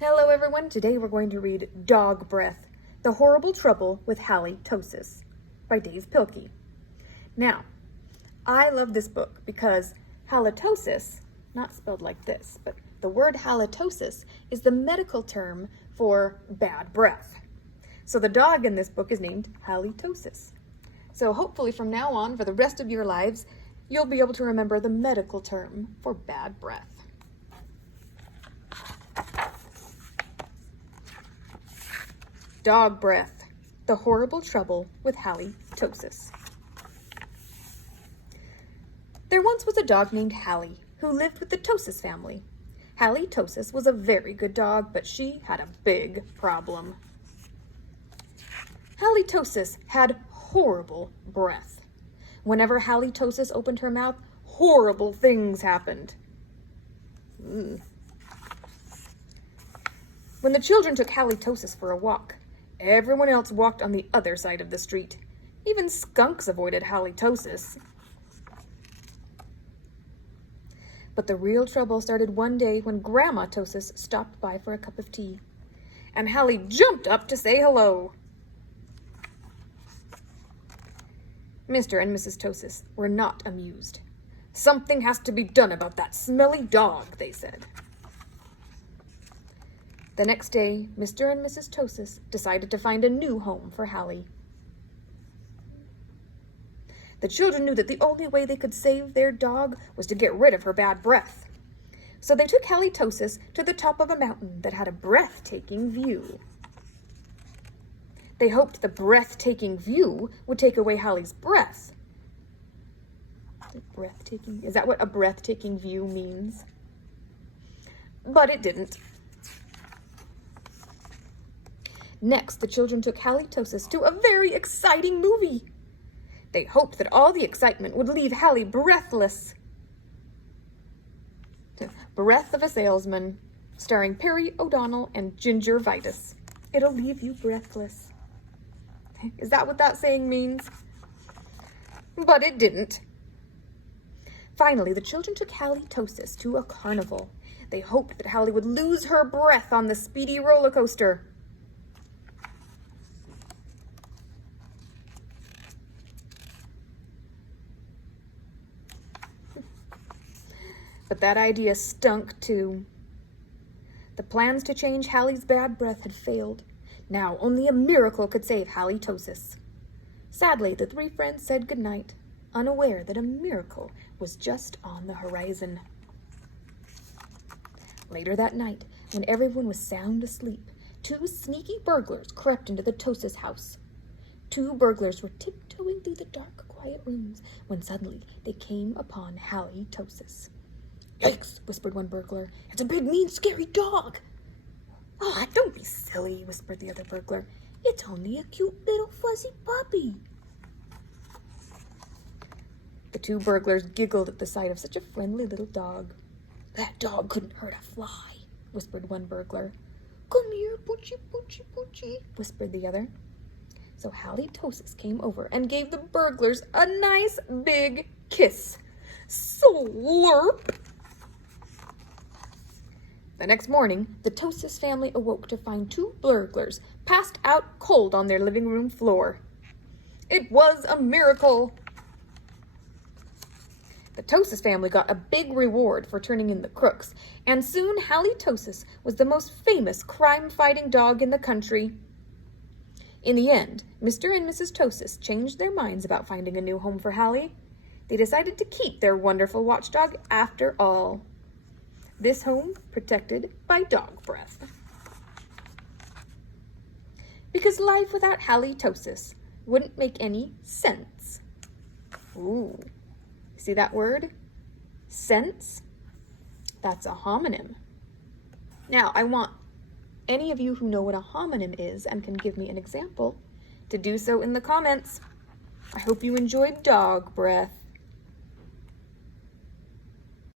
Hello everyone, today we're going to read Dog Breath, The Horrible Trouble with Halitosis by Dav Pilkey. Now, I love this book because halitosis, not spelled like this, but the word halitosis is the medical term for bad breath. So the dog in this book is named Halitosis. So hopefully from now on, for the rest of your lives, you'll be able to remember the medical term for bad breath. Dog Breath, The Horrible Trouble with Halitosis. There once was a dog named Hallie who lived with the Tosis family. Halitosis was a very good dog, but she had a big problem. Halitosis had horrible breath. Whenever Halitosis opened her mouth, horrible things happened. When the children took Halitosis for a walk, everyone else walked on the other side of the street. Even skunks avoided Halitosis. But the real trouble started one day when Grandma Tosis stopped by for a cup of tea, and Hallie jumped up to say hello. Mr. and Mrs. Tosis were not amused. "Something has to be done about that smelly dog," they said. The next day, Mr. and Mrs. Tosis decided to find a new home for Hallie. The children knew that the only way they could save their dog was to get rid of her bad breath. So they took Halitosis to the top of a mountain that had a breathtaking view. They hoped the breathtaking view would take away Hallie's breath. Breathtaking? Is that what a breathtaking view means? But it didn't. Next, the children took Halitosis to a very exciting movie. They hoped that all the excitement would leave Hallie breathless. Breath of a Salesman, starring Perry O'Donnell and Ginger Vitus. It'll leave you breathless. Is that what that saying means? But it didn't. Finally, the children took Halitosis to a carnival. They hoped that Hallie would lose her breath on the speedy roller coaster. But that idea stunk too. The plans to change Hallie's bad breath had failed. Now only a miracle could save Halitosis. Sadly, the three friends said goodnight, unaware that a miracle was just on the horizon. Later that night, when everyone was sound asleep, two sneaky burglars crept into the Tosis house. Two burglars were tiptoeing through the dark, quiet rooms when suddenly they came upon Halitosis. "Yikes," whispered one burglar. "It's a big, mean, scary dog." "Ah, don't be silly," whispered the other burglar. "It's only a cute little fuzzy puppy." The two burglars giggled at the sight of such a friendly little dog. "That dog couldn't hurt a fly," whispered one burglar. "Come here, Poochie, Poochie, Poochie," whispered the other. So Halitosis came over and gave the burglars a nice big kiss. Slurp! The next morning, the Tosis family awoke to find two burglars passed out cold on their living room floor. It was a miracle. The Tosis family got a big reward for turning in the crooks, and soon Halitosis was the most famous crime-fighting dog in the country. In the end, Mr. and Mrs. Tosis changed their minds about finding a new home for Hallie. They decided to keep their wonderful watchdog after all. This home protected by dog breath. Because life without Halitosis wouldn't make any sense. Ooh, see that word? Sense? That's a homonym. Now, I want any of you who know what a homonym is and can give me an example to do so in the comments. I hope you enjoyed Dog Breath.